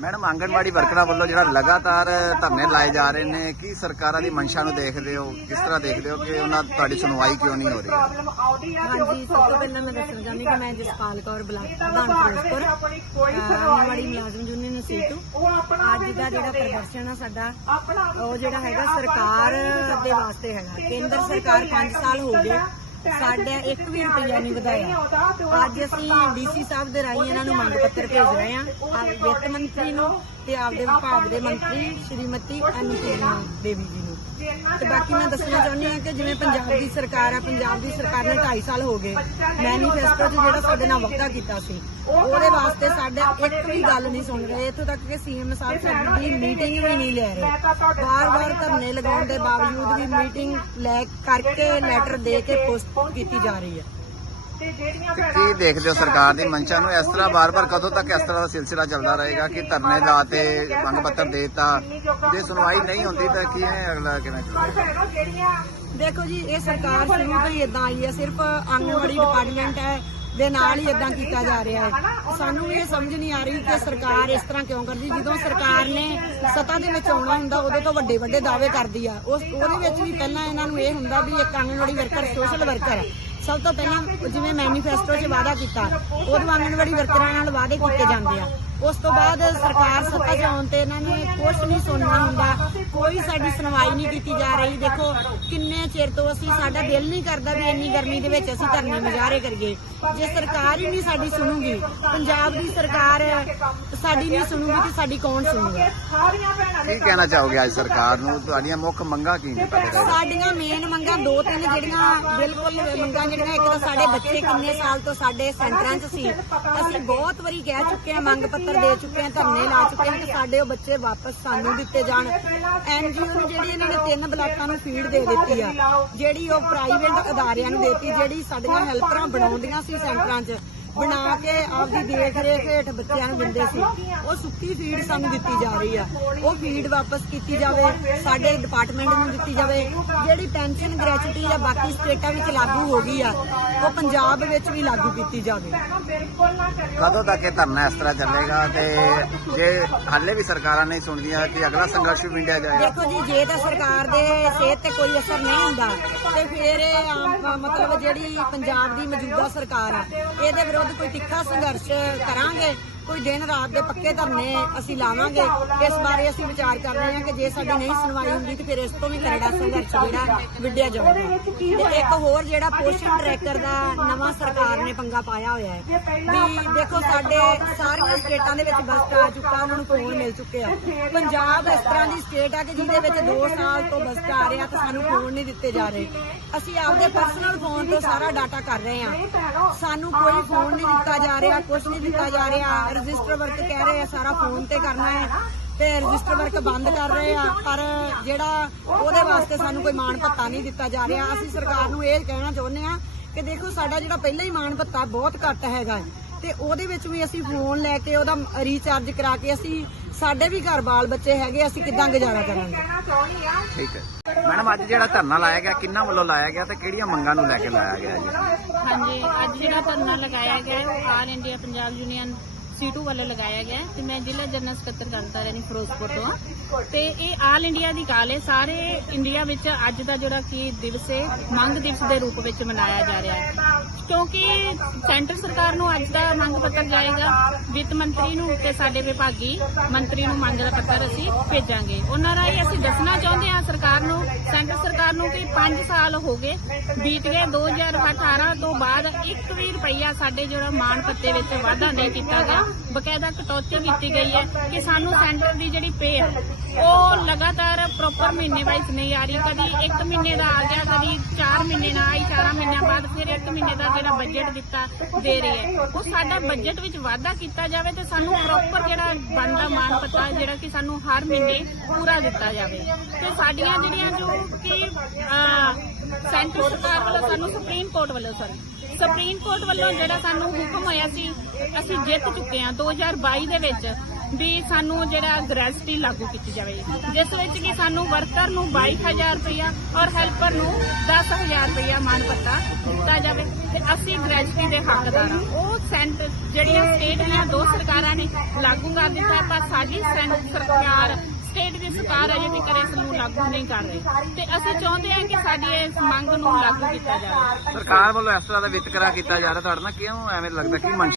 Madam, anganwadi ਵਰਕਰਾਂ ਵੱਲੋਂ ਜਿਹੜਾ ਲਗਾਤਾਰ ਧਰਨੇ ਲਾਏ ਜਾ ਰਹੇ ਨੇ, ਕੀ ਸਰਕਾਰਾਂ ਦੀ ਮਨਸ਼ਾ ਨੂੰ ਦੇਖਦੇ ਹੋ? ਕਿਸ ਤਰ੍ਹਾਂ ਦੇਖਦੇ ਹੋ ਕਿ ਉਹਨਾਂ, ਤੁਹਾਡੀ ਸੁਣਵਾਈ ਕਿਉਂ ਨਹੀਂ ਹੋ ਰਹੀ? ਹਾਂਜੀ, ਸਭ ਤੋਂ ਪਹਿਲਾਂ ਮੈਂ ਦੱਸਣਾ ਚਾਹੁੰਦੀ ਕਿ ਮੈਂ ਜਸਪਾਲ ਕੌਰ ਬਲਾਕ ਪ੍ਰਧਾਨ ਫਿਰੋਜ਼ਪੁਰ ਆਂਗਣਵਾੜੀ ਮੁਲਾਜ਼ਮ ਯੂਨੀਅਨ ਸੀਟੂ ਅੱਜ ਦਾ ਜਿਹੜਾ ਪ੍ਰਦਰਸ਼ਨ ਆ ਸਾਡਾ, ਉਹ ਜਿਹੜਾ ਹੈਗਾ ਸਰਕਾਰ ਦੇ ਵਾਸਤੇ ਹੈਗਾ। ਕੇਂਦਰ ਸਰਕਾਰ 5 ਸਾਲ ਹੋ ਗਏ ਸਾਡਾ 1 ਵੀ ਰੁਪਈਆ ਨਹੀਂ ਵਧਾਇਆ। ਅੱਜ ਅਸੀਂ ਡੀਸੀ ਸਾਹਿਬ ਦੇ ਰਾਹੀਂ ਇਹਨਾਂ ਨੂੰ ਮੰਗ ਪੱਤਰ ਭੇਜ ਰਹੇ ਹਾਂ। ਵਿੱਤ ਮੰਤਰੀ ਨੂੰ ਤੇ ਆਪਦੇ ਵਿਭਾਗ ਦੇ ਮੰਤਰੀ ਸ਼੍ਰੀਮਤੀ ਅਨੁਪੂਰਨਾ ਦੇਵੀ ਜੀ ਨੂੰ। ਤੇ ਬਾਕੀ ਮੈਂ ਦੱਸਣਾ ਚਾਹੁੰਦੀ ਹਾਂ ਕਿ ਜਿਵੇਂ ਪੰਜਾਬ ਦੀ ਸਰਕਾਰ ਹੈ ਪੰਜਾਬ ਦੀ ਸਰਕਾਰ ਨੇ 2.5 ਸਾਲ ਹੋ ਗਏ। ਮੈਨੀਫੈਸਟੋ 'ਚ ਜਿਹੜਾ ਸਾਡੇ ਨਾਲ ਵਾਅਦਾ ਕੀਤਾ ਸੀ। ਉਹਦੇ ਵਾਸਤੇ ਸਾਡੇ ਇੱਕ ਵੀ ਗੱਲ ਨਹੀਂ ਸੁਣ ਰਹੇ। ਇੱਥੋਂ ਤੱਕ ਕਿ ਸੀਐਮ ਸਾਹਿਬ ਸਾਡੀ ਮੀਟਿੰਗ ਵੀ ਨਹੀਂ ਲੈ ਰਹੇ। ਵਾਰ-ਵਾਰ ਧਰਨੇ ਲਗਾਉਣ ਦੇ ਬਾਵਜੂਦ ਵੀ ਮੀਟਿੰਗ ਲੈ ਕਰਕੇ ਲੈਟਰ ਦੇ ਕੇ ਪੋਸਟ ਕੀਤੀ ਜਾ ਰਹੀ ਹੈ। ਤੇ ਕੀ ਦੇਖਦੇ ਹੋ ਸਰਕਾਰ ਦੀ ਮਨਸ਼ਾ ਨੂੰ ਇਸ ਤਰ੍ਹਾਂ ਬਾਰ-ਬਾਰ ਕਦੋਂ ਤੱਕ ਇਸ ਤਰ੍ਹਾਂ ਦਾ ਸਿਲਸਿਲਾ ਚੱਲਦਾ ਰਹੇਗਾ ਕਿ ਧਰਨੇ ਲਾਤੇ ਮੰਗ ਪੱਤਰ ਦੇਤਾ? ਜੇ ਸੁਣਵਾਈ ਨਹੀਂ ਹੁੰਦੀ ਤਾਂ ਕੀ ਹੈ ਅਗਲਾ ਕਿਵੇਂ ਚੱਲੇਗਾ ਦੇਖੋ ਜੀ ਇਹ ਸਰਕਾਰ ਸ਼ੁਰੂ ਤੋਂ ਹੀ ਇਦਾਂ ਆਈ ਹੈ ਸਿਰਫ ਆਂਗਣਵਾੜੀ ਡਿਪਾਰਟਮੈਂਟ ਹੈ ਦੇ ਨਾਲ ਹੀ ਇਦਾਂ ਕੀਤਾ ਜਾ ਰਿਹਾ ਹੈ। ਸਾਨੂੰ ਇਹ ਸਮਝ ਨਹੀਂ ਆ ਰਹੀ ਕਿ ਸਰਕਾਰ ਇਸ ਤਰ੍ਹਾਂ ਕਿਉਂ ਕਰਦੀ ਜਦੋਂ ਸਰਕਾਰ ਨੇ ਸੱਤਾ ਦੇ ਵਿੱਚ ਆਉਣਾ ਹੁੰਦਾ ਉਦੋਂ ਤੋਂ ਵੱਡੇ ਵੱਡੇ ਦਾਅਵੇ ਕਰਦੀ ਆ। ਉਸ ਉਹਦੇ ਵਿੱਚ ਵੀ ਪਹਿਲਾਂ ਇਹਨਾਂ ਨੂੰ ਇਹ ਹੁੰਦਾ ਵੀ ਇੱਕ ਆਂਗਣਵਾੜੀ ਵਰਕਰ ਸੋਸ਼ਲ ਵਰਕਰ ਸਭ ਤੋਂ ਪਹਿਲਾਂ ਜਿਵੇਂ ਮੈਨੀਫੈਸਟੋ 'ਚ ਵਾਅਦਾ ਕੀਤਾ ਉਦੋਂ ਆਂਗਣਵਾੜੀ ਵਰਕਰਾਂ ਨਾਲ ਵਾਅਦੇ ਕੀਤੇ ਜਾਂਦੇ ਆ। ਉਸ ਤੋਂ ਬਾਅਦ ਸਰਕਾਰ ਸੱਤਾ 'ਚ ਆਉਣ ਤੇ ਇਹਨਾਂ ਨੇ ਕੁਝ ਨਹੀਂ ਸੁਣਨਾ ਹੁੰਦਾ। ਕੋਈ ਸਾਡੀ ਸੁਣਵਾਈ ਨਹੀਂ ਕੀਤੀ ਜਾ ਰਹੀ। ਦੇਖੋ ਕਿੰਨੇ ਚਿਰ ਤੋਂ ਅਸੀਂ ਸਾਡਾ ਦਿਲ ਨਹੀਂ ਕਰਦਾ ਵੀ ਇੰਨੀ ਗਰਮੀ ਦੇ ਵਿੱਚ ਅਸੀਂ ਧਰਨੇ ਮੁਜ਼ਾਹਰੇ ਕਰੀਏ। ਜੇ ਸਰਕਾਰ ਹੀ ਨਹੀਂ ਸਾਡੀ ਸੁਣੂਗੀ ਪੰਜਾਬ ਦੀ ਸਰਕਾਰ ਸਾਡੀ ਨਹੀਂ ਸੁਣੂਗੀ ਤੇ ਸਾਡੀ ਕੌਣ ਸੁਣੂਗਾ? ਕੀ ਕਹਿਣਾ ਚਾਹੋਗੇ ਅੱਜ ਸਰਕਾਰ ਨੂੰ? ਤੁਹਾਡੀਆਂ ਮੁੱਖ ਮੰਗਾਂ ਕੀ ਨੇ ਸਾਡੀਆਂ ਮੇਨ ਮੰਗਾਂ ਦੋ ਤਿੰਨ ਜਿਹੜੀਆਂ ਬਿਲਕੁਲ ਮੰਗਾਂ ਜਿਹੜੀਆਂ ਇੱਕ ਤਾਂ ਸਾਡੇ ਬੱਚੇ ਕਿੰਨੇ ਸਾਲ ਤੋਂ ਸਾਡੇ ਸੈਂਟਰਾਂ 'ਚ ਸੀ। ਅਸੀਂ ਬਹੁਤ ਵਾਰੀ ਕਹਿ ਚੁੱਕੇ ਹਾਂ ਮੰਗ ਪੱਤਰ ਦੇ ਚੁੱਕੇ ਆ, ਧਰਨੇ ਲਾ ਚੁੱਕੇ ਹਾਂ ਕਿ ਸਾਡੇ ਉਹ ਬੱਚੇ ਵਾਪਸ ਸਾਨੂੰ ਦਿੱਤੇ ਜਾਣ। ਐਨਜੀਓ ਨੂੰ ਜਿਹੜੀ ਇਹਨਾਂ ਨੇ ਤਿੰਨ ਬਲਾਕਾਂ ਨੂੰ ਫੀਡ ਦੇ ਦਿੱਤੀ ਆ, ਜਿਹੜੀ ਉਹ ਪ੍ਰਾਈਵੇਟ ਅਦਾਰਿਆਂ ਨੂੰ ਦਿੱਤੀ, ਜਿਹੜੀ ਸਾਡੀਆਂ ਹੈਲਪਰਾਂ ਬਣਾਉਂਦੀਆਂ ਸੀ ਸੈਂਟਰਾਂ 'ਚ। ਬਣਾ ਕੇ ਆਪਦੀ ਦੇਖ ਰੇਖ ਹੇਠ ਬੱਚਿਆਂ ਨੂੰ ਦਿੰਦੇ ਸੀ। ਉਹ ਸੁੱਕੀ ਫੀਡ ਸਾਨੂੰ ਦਿੱਤੀ ਜਾ ਰਹੀ ਆ। ਉਹ ਫੀਡ ਵਾਪਸ ਕੀਤੀ ਜਾਵੇ ਸਾਡੇ ਡਿਪਾਰਟਮੈਂਟ ਨੂੰ ਦਿੱਤੀ ਜਾਵੇ। ਜਿਹੜੀ ਪੈਨਸ਼ਨ ਗ੍ਰੈਚੁਟੀ ਆ ਬਾਕੀ ਸਟੇਟਾਂ ਵਿੱਚ ਲਾਗੂ ਹੋ ਗਈ ਆ ਉਹ ਪੰਜਾਬ ਵਿੱਚ ਵੀ ਲਾਗੂ ਕੀਤੀ ਜਾਵੇ। ਕਦੋਂ ਤੱਕ ਇਹ ਧਰਨਾ ਇਸ ਤਰ੍ਹਾਂ ਚੱਲੇਗਾ ਤੇ ਜੇ ਹਾਲੇ ਵੀ ਸਰਕਾਰਾਂ ਨਹੀਂ ਸੁਣਦੀਆਂ ਕਿ ਅਗਲਾ ਸੰਘਰਸ਼ ਵੀ ਇੰਡੀਆ ਜਾਏਗਾ? ਦੇਖੋ ਜੀ ਜੇ ਤਾਂ ਸਰਕਾਰ ਦੇ ਸਿਹਤ ਤੇ ਕੋਈ ਅਸਰ ਨਹੀਂ ਹੁੰਦਾ ਤੇ ਫਿਰ ਮਤਲਬ ਜਿਹੜੀ ਪੰਜਾਬ ਦੀ ਮੌਜੂਦਾ ਸਰਕਾਰ ਆ ਇਹਦੇ ਵਿਰੁੱਧ ਕੋਈ ਤਿੱਖਾ ਸੰਘਰਸ਼ ਕਰਾਂਗੇ ਕੋਈ ਦਿਨ ਰਾਤ ਦੇ ਪੱਕੇ ਧਰਨੇ ਅਸੀਂ ਲਾਵਾਂਗੇ, ਇਸ ਬਾਰੇ ਅਸੀਂ ਵਿਚਾਰ ਕਰ ਰਹੇ ਹਾਂ ਕਿ ਜੇ ਸਾਡੀ ਨਹੀਂ ਸੁਣਵਾਈ ਹੁੰਦੀ ਤੇ ਫਿਰ ਇਸ ਤੋਂ ਵੀ ਕਰੜਾ ਸੰਘਰਸ਼ ਜਿਹੜਾ ਵਿੱਢਿਆ ਜਾਊਗਾ। ਤੇ ਇੱਕ ਹੋਰ ਜਿਹੜਾ ਪੋਸ਼ਣ ਟਰੈਕਰ ਦਾ ਨਵਾਂ ਸਰਕਾਰ ਨੇ ਪੰਗਾ ਪਾਇਆ ਹੋਇਆ ਹੈ, ਵੀ ਦੇਖੋ ਸਾਡੇ ਸਾਰੀਆਂ ਸਟੇਟਾਂ ਦੇ ਵਿੱਚ ਬਸਟ ਆ ਚੁੱਕਾ, ਉਹਨਾਂ ਨੂੰ ਫੋਨ ਮਿਲ ਚੁੱਕੇ ਆ ਪੰਜਾਬ ਇਸ ਤਰ੍ਹਾਂ ਦੀ ਸਟੇਟ ਆ ਕਿ ਜਿਹਦੇ ਵਿੱਚ 2 ਸਾਲ ਤੋਂ ਬਸਤਾ ਆ ਰਿਹਾ ਤੇ ਸਾਨੂੰ ਫੋਨ ਨਹੀਂ ਦਿੱਤੇ ਜਾ ਰਹੇ। ਅਸੀਂ ਆਪਦੇ ਪਰਸਨਲ ਫੋਨ ਤੋਂ ਸਾਰਾ ਡਾਟਾ ਕਰ ਰਹੇ ਹਾਂ। ਸਾਨੂੰ ਕੋਈ ਫੋਨ ਨਹੀਂ ਦਿੱਤਾ ਜਾ ਰਿਹਾ ਕੁਝ ਨਹੀਂ ਦਿੱਤਾ ਜਾ ਰਿਹਾ। ਰਜਿਸਟਰ ਵਰਕ ਕਹਿ ਰਹੇ ਆ ਸਾਰਾ ਫੋਨ ਤੇ ਕਰਨਾ ਹੈ ਤੇ ਰਜਿਸਟਰ ਵਰਕ ਬੰਦ ਕਰ ਰਹੇ ਆ ਪਰ ਜਿਹੜਾ ਉਹਦੇ ਵਾਸਤੇ ਸਾਨੂੰ ਕੋਈ ਮਾਣ ਭੱਤਾ ਨਹੀਂ ਦਿੱਤਾ ਜਾ ਰਿਹਾ। ਅਸੀਂ ਸਰਕਾਰ ਨੂੰ ਇਹ ਕਹਿਣਾ ਚਾਹੁੰਦੇ ਆ ਕਿ ਦੇਖੋ ਸਾਡਾ ਜਿਹੜਾ ਪਹਿਲਾਂ ਹੀ ਮਾਣ ਭੱਤਾ ਬਹੁਤ ਘੱਟ ਹੈਗਾ ਤੇ ਉਹਦੇ ਵਿੱਚ ਵੀ ਅਸੀਂ ਫੋਨ ਲੈ ਕੇ ਉਹਦਾ ਰੀਚਾਰਜ ਕਰਾ ਕੇ ਅਸੀਂ ਸਾਡੇ ਵੀ ਘਰ ਬਾਲ ਬੱਚੇ ਹੈਗੇ ਅਸੀਂ ਕਿੱਦਾਂ ਗੁਜ਼ਾਰਾ ਕਰਾਂਗੇ? ਠੀਕ ਹੈ। ਮੈਡਮ ਅੱਜ ਜਿਹੜਾ ਧਰਨਾ ਲਾਇਆ ਗਿਆ ਕਿੰਨਾ ਵੱਲੋਂ ਲਾਇਆ ਗਿਆ ਤੇ ਕਿਹੜੀਆਂ ਮੰਗਾਂ ਨੂੰ ਲੈ ਕੇ ਲਾਇਆ ਗਿਆ ਜੀ? ਹਾਂਜੀ ਅੱਜ ਜਿਹੜਾ ਧਰਨਾ ਲਗਾਇਆ ਗਿਆ ਉਹ all India Punjab union CITU ਵੱਲੋਂ ਲਗਾਇਆ ਗਿਆ ਤੇ ਮੈਂ ਜ਼ਿਲ੍ਹਾ ਜਨਰਲ ਸਕੱਤਰ ਕਰਤਾ ਰਹਿਣੀ ਫਿਰੋਜ਼ਪੁਰ ਤੋਂ ਹਾਂ। ਤੇ ਇਹ ਆਲ ਇੰਡੀਆ ਦੀ ਕਾਲ ਹੈ। ਸਾਰੇ ਇੰਡੀਆ ਵਿੱਚ ਅੱਜ ਦਾ ਜਿਹੜਾ ਕੀ ਦਿਵਸ ਹੈ, ਮੰਗ ਦਿਵਸ ਦੇ ਰੂਪ ਵਿੱਚ ਮਨਾਇਆ ਜਾ ਰਿਹਾ ਹੈ। ਕਿਉਂਕਿ ਸੈਂਟਰ ਸਰਕਾਰ ਨੂੰ ਅੱਜ ਦਾ ਮੰਗ ਪੱਤਰ ਜਾਏਗਾ, ਵਿੱਤ ਮੰਤਰੀ ਨੂੰ ਤੇ ਸਾਡੇ ਵਿਭਾਗੀ ਮੰਤਰੀ ਨੂੰ ਮੰਗ ਦਾ ਪੱਤਰ ਅਸੀਂ ਭੇਜਾਂਗੇ। ਉਹਨਾਂ ਰਾਹੀਂ ਅਸੀਂ ਦੱਸਣਾ ਚਾਹੁੰਦੇ ਹਾਂ ਸਰਕਾਰ ਨੂੰ ਕਿ 5 ਸਾਲ ਹੋ ਗਏ। ਬੀਤ ਗਏ 2018 ਤੋਂ ਬਾਅਦ ਇੱਕ ਵੀ ਰੁਪਈਆ ਸਾਡੇ ਜਿਹੜਾ ਮਾਣ ਪੱਤੇ ਵਿੱਚ ਵਾਧਾ ਨਹੀਂ ਕੀਤਾ ਗਿਆ। ਬਕਾਇਦਾ ਕਟੌਤੀ ਕੀਤੀ ਗਈ ਹੈ ਕਿ ਸਾਨੂੰ ਸੈਂਟਰ ਦੀ ਜਿਹੜੀ ਪੇ ਹੈ ਉਹ ਲਗਾਤਾਰ ਪ੍ਰੋਪਰ ਮਹੀਨੇ ਵਾਈਜ਼ ਨਹੀਂ ਆ ਰਹੀ। ਕਦੀ 1 ਮਹੀਨੇ ਦਾ ਆ ਗਿਆ, ਕਦੀ 4 ਮਹੀਨੇ ਨਾ ਆਈ 4 ਮਹੀਨਿਆਂ ਬਾਅਦ ਫਿਰ 1 ਮਹੀਨੇ ਦਾ ਜਿਹੜਾ ਬਜਟ ਦਿੱਤਾ ਦੇ ਰਹੀ ਹੈ, ਉਹ ਸਾਡਾ ਬਜਟ ਵਿੱਚ ਵਾਧਾ ਕੀਤਾ ਜਾਵੇ ਤੇ ਸਾਨੂੰ ਪ੍ਰੋਪਰ ਜਿਹੜਾ ਬਣਦਾ ਮਾਣ ਪੱਤਾ, ਜਿਹੜਾ ਕਿ ਸਾਨੂੰ ਹਰ ਮਹੀਨੇ ਪੂਰਾ ਦਿੱਤਾ ਜਾਵੇ। ਤੇ ਸਾਡੀਆਂ ਜਿਹੜੀਆਂ ਜੋ ਕਿ ਸੈਂਟਰ ਸਰਕਾਰ ਵੱਲੋਂ ਸਾਨੂੰ ਸੁਪਰੀਮ ਕੋਰਟ ਵੱਲੋਂ ਸਰ ਸੁਪਰੀਮ ਕੋਰਟ ਵੱਲੋਂ ਜਿਹੜਾ ਸਾਨੂੰ ਹੁਕਮ ਹੋਇਆ ਸੀ, ਅਸੀਂ ਜਿੱਤ ਚੁੱਕੇ ਹਾਂ। 2022 ਦੇ ਵਿੱਚ ਵੀ ਸਾਨੂੰ ਜਿਹੜਾ ਗ੍ਰੈਜਟੀ ਲਾਗੂ ਕੀਤੀ ਜਾਵੇ। ਜਿਸ ਵਿੱਚ ਕਿ ਸਾਨੂੰ ਵਰਕਰ ਨੂੰ 22000 ਰੁਪਇਆ ਔਰ ਹੈਲਪਰ ਨੂੰ 10000 ਰੁਪਇਆ ਮਾਨ ਭੱਤਾ ਦਿੱਤਾ ਜਾਵੇ ਤੇ ਅਸੀਂ ਗ੍ਰੈਜੂਟੀ ਦੇ ਹੱਕਦਾਰ ਹਾਂ। ਉਹ ਸੈਂਟਰ ਜਿਹੜੀਆਂ ਸਟੇਟ ਦੀਆਂ ਦੋ ਸਰਕਾਰਾਂ ਨੇ ਲਾਗੂ ਕਰ ਦਿੱਤਾ, ਪਰ ਸਾਡੀ ਸੈਂਟਰ ਸਰਕਾਰ ਸਟੇਟ ਦੀ ਸਰਕਾਰ ਅਜੇ ਵੀ ਇਸ ਨੂੰ ਲਾਗੂ ਨਹੀਂ ਕਰ ਰਹੀ। ਤੇ ਅਸੀਂ ਚਾਹੁੰਦੇ ਹਾਂ ਕਿ ਸਾਡੀ ਇਸ ਮੰਗ ਨੂੰ ਲਾਗੂ ਕੀਤਾ ਜਾਵੇ। ਸਰਕਾਰ ਵੱਲੋਂ ਇਸ ਤਰ੍ਹਾਂ ਦਾ ਵਿਤਕਰਾ ਕੀਤਾ ਜਾ ਰਿਹਾ, ਤੁਹਾਡੇ ਨਾਲ ਕਿਉਂ ਐਵੇਂ ਲੱਗਦਾ, ਕਿ